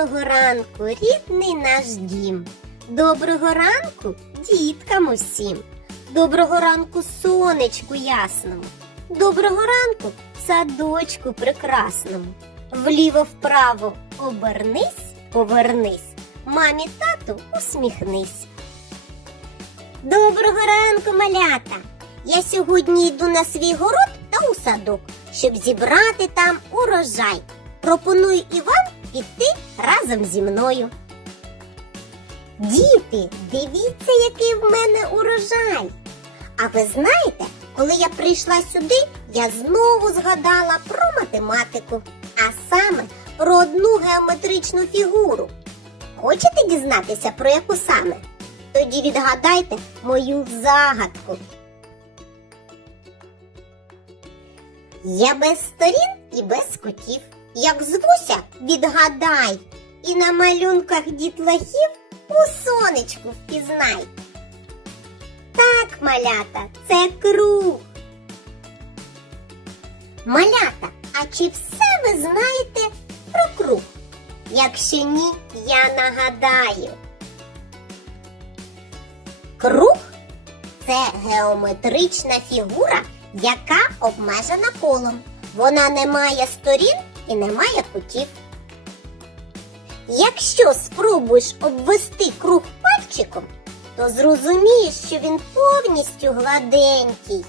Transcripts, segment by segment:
Доброго ранку, рідний наш дім. Доброго ранку, діткам усім. Доброго ранку, сонечку ясному. Доброго ранку, садочку прекрасному. Вліво вправо обернись, повернись. Мамі тату усміхнись. Доброго ранку, малята! Я сьогодні йду на свій город та у садок, щоб зібрати там урожай. Пропоную і вам піти разом зі мною. Діти, дивіться, який в мене урожай. А ви знаєте, коли я прийшла сюди, я знову згадала про математику, а саме про одну геометричну фігуру. Хочете дізнатися про яку саме? Тоді відгадайте мою загадку. Я без сторін і без кутів. Як звуся, відгадай, і на малюнках дітлахів у сонечку впізнай. Так, малята, це круг. Малята, а чи все ви знаєте про круг? Якщо ні, я нагадаю. Круг це геометрична фігура, яка обмежена колом. Вона не має сторін і не має кутів. Якщо спробуєш обвести круг пальчиком, то зрозумієш, що він повністю гладенький.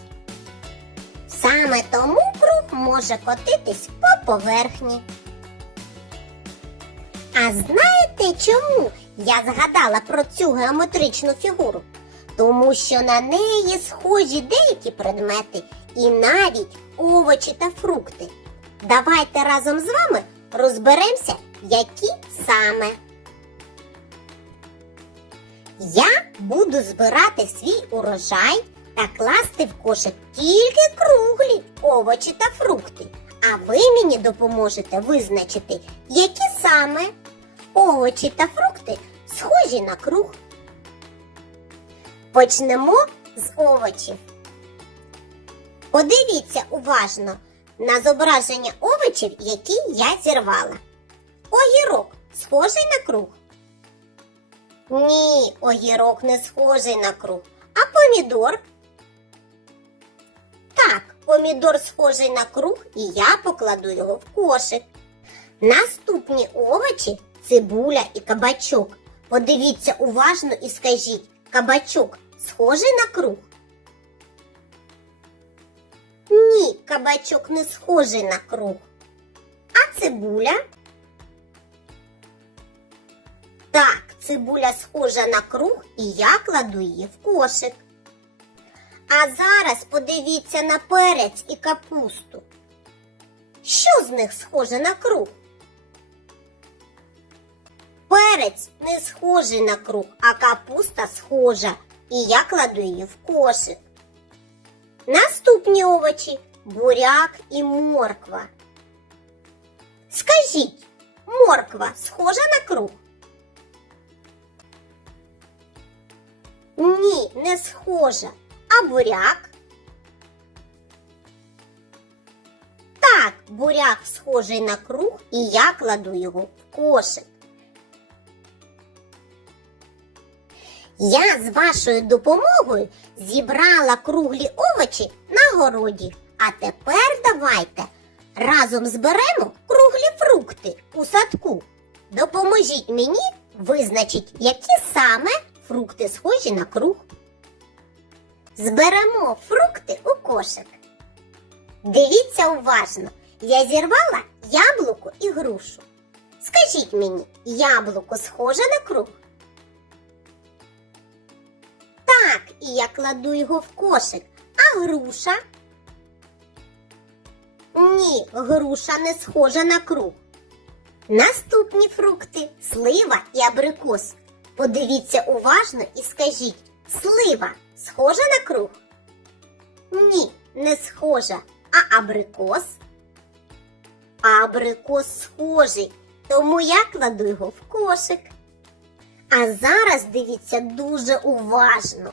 Саме тому круг може котитись по поверхні. А знаєте чому я згадала про цю геометричну фігуру? Тому що на неї схожі деякі предмети і навіть овочі та фрукти. Давайте разом з вами розберемося, які саме. Я буду збирати свій урожай та класти в кошик тільки круглі овочі та фрукти. А ви мені допоможете визначити, які саме овочі та фрукти схожі на круг. Почнемо з овочів. Подивіться уважно на зображення овочів, які я зірвала. Огірок схожий на круг? Ні, огірок не схожий на круг. А помідор? Так, помідор схожий на круг, і я покладу його в кошик. Наступні овочі цибуля і кабачок. Подивіться уважно і скажіть, кабачок схожий на круг? Ні, кабачок не схожий на круг. А цибуля? Так, цибуля схожа на круг, і я кладу її в кошик. А зараз подивіться на перець і капусту. Що з них схоже на круг? Перець не схожий на круг, а капуста схожа, і я кладу її в кошик. Наступні овочі буряк і морква. Скажіть, морква схожа на круг? Ні, не схожа. А буряк? Так, буряк схожий на круг, і я кладу його в кошик. Я з вашою допомогою зібрала круглі овочі на городі. А тепер давайте разом зберемо круглі фрукти у садку. Допоможіть мені визначити, які саме фрукти схожі на круг. Зберемо фрукти у кошик. Дивіться уважно, я зірвала яблуко і грушу. Скажіть мені, яблуко схоже на круг? І я кладу його в кошик. А груша? Ні, груша не схожа на круг. Наступні фрукти слива і абрикос. Подивіться уважно і скажіть, слива схожа на круг? Ні, не схожа. А абрикос? Абрикос схожий, тому я кладу його в кошик. А зараз дивіться дуже уважно.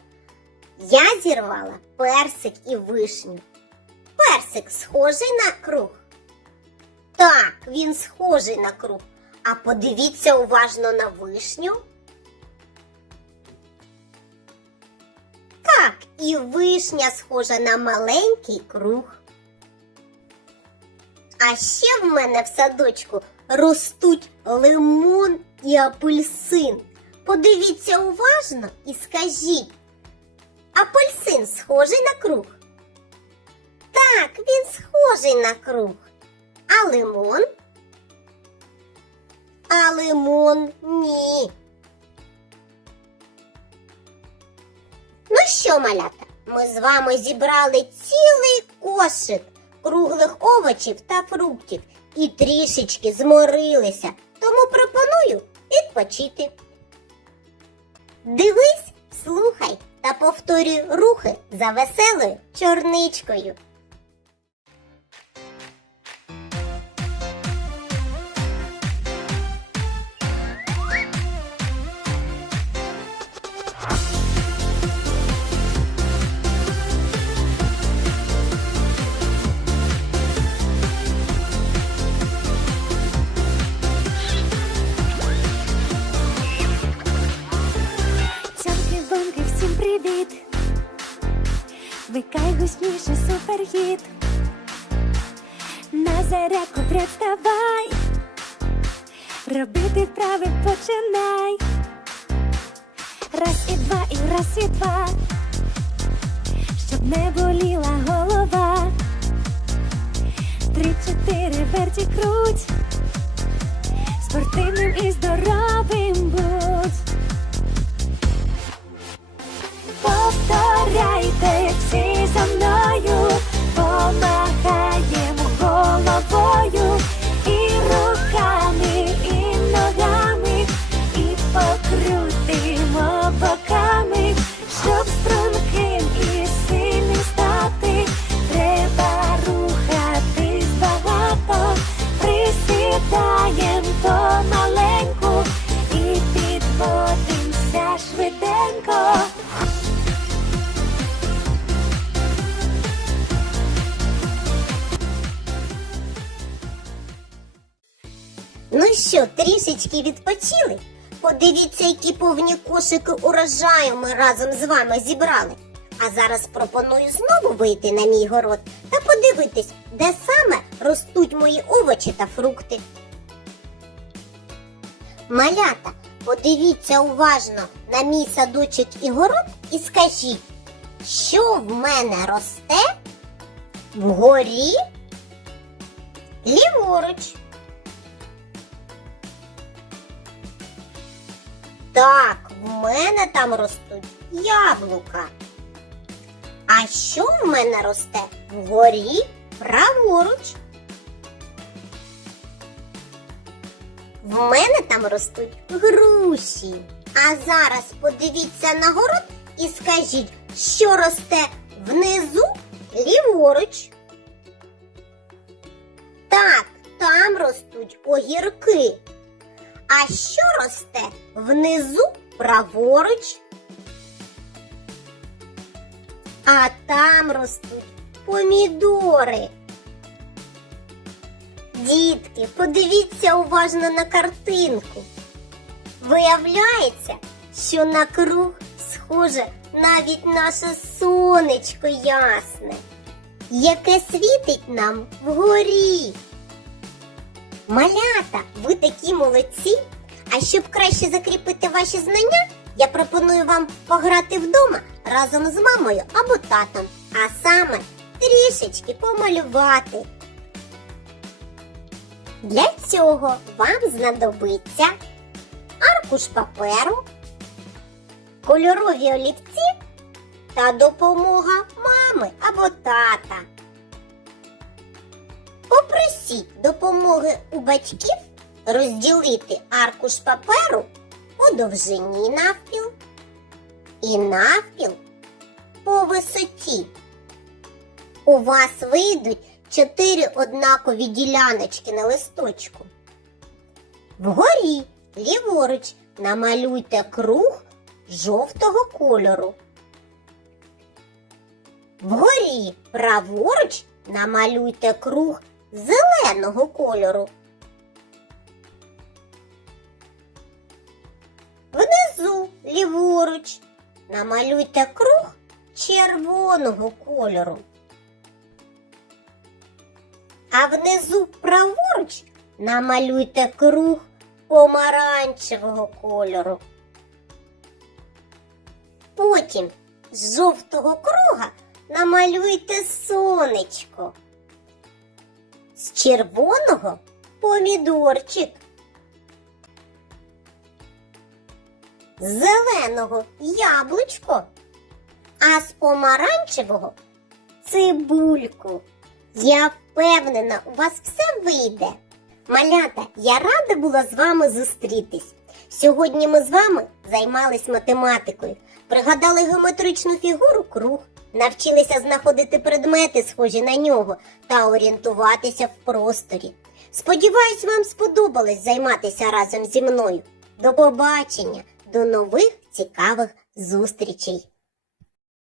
Я зірвала персик і вишню. Персик схожий на круг. Так, він схожий на круг, А подивіться уважно на вишню. Так, і вишня схожа на маленький круг. А ще в мене в садочку ростуть лимон і апельсин. Подивіться уважно і скажіть, апельсин схожий на круг? Так, він схожий на круг. А лимон? А лимон ні. Ну що, малята, ми з вами зібрали цілий кошик круглих овочів та фруктів і трішечки зморилися, тому пропоную відпочити. Дивись, слухай та повторюй рухи за веселою чорничкою. Суперхіт. На зарядку представай. Робити вправи починай. Раз і два, і раз і два. Щоб не боліла голова. Три, чотири, верті круть. Спортивним і здоровим будь. Повторяйте всі за мною, all back. Що, трішечки відпочили? Подивіться, які повні кошики урожаю ми разом з вами зібрали. А зараз пропоную знову вийти на мій город та подивитись, де саме ростуть мої овочі та фрукти. Малята, подивіться уважно на мій садочок і город і скажіть, що в мене росте вгорі ліворуч. Так, в мене там ростуть яблука. А що в мене росте вгорі праворуч? В мене там ростуть груші. А зараз подивіться на город і скажіть, що росте внизу ліворуч. Так, там ростуть огірки. А що росте внизу праворуч? А там ростуть помідори. Дітки, подивіться уважно на картинку. Виявляється, що на круг схоже навіть наше сонечко ясне, яке світить нам вгорі. Малята, ви такі молодці. А щоб краще закріпити ваші знання, я пропоную вам пограти вдома разом з мамою або татом, а саме трішечки помалювати. Для цього вам знадобиться аркуш паперу, кольорові олівці та допомога мами або тата. Попросіть допомоги у батьків розділити аркуш паперу по довжині навпіл і навпіл по висоті. У вас вийдуть чотири однакові діляночки на листочку. Вгорі ліворуч намалюйте круг жовтого кольору. Вгорі праворуч намалюйте круг зеленого кольору. Внизу ліворуч намалюйте круг червоного кольору. А внизу праворуч намалюйте круг помаранчевого кольору. Потім з жовтого круга намалюйте сонечко. З червоного помідорчик. З зеленого яблучко, а з помаранчевого цибульку. Я впевнена, у вас все вийде. Малята, я рада була з вами зустрітись. Сьогодні ми з вами займались математикою, пригадали геометричну фігуру круг, навчилися знаходити предмети, схожі на нього, та орієнтуватися в просторі. Сподіваюсь, вам сподобалось займатися разом зі мною. До побачення, до нових цікавих зустрічей!